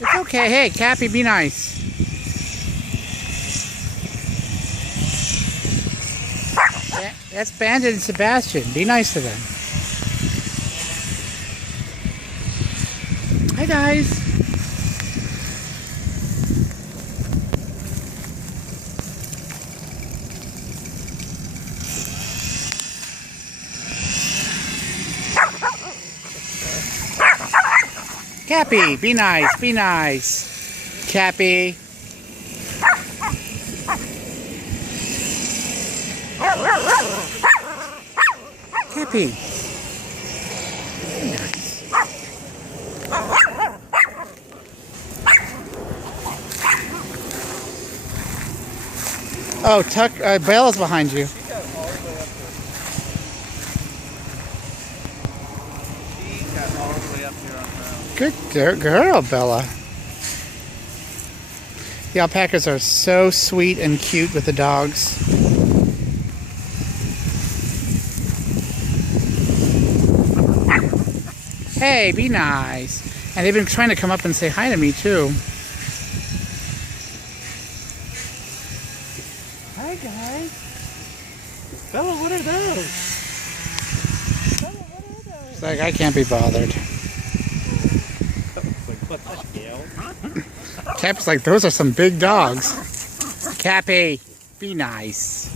It's okay. Hey, Cappy, be nice. That's Bandit and Sebastian. Be nice to them. Hi, guys. Cappy, be nice. Be nice. Cappy. Cappy. Nice. Oh, Bella's behind you. She got all the way up there. She got all the way up here on her own. Good girl, Bella. The alpacas are so sweet and cute with the dogs. Hey, be nice. And they've been trying to come up and say hi to me, too. Hi, guys. Bella, what are those? Bella, what are those? It's like, I can't be bothered. What the hell? Cappy's like, those are some big dogs. Cappy, be nice.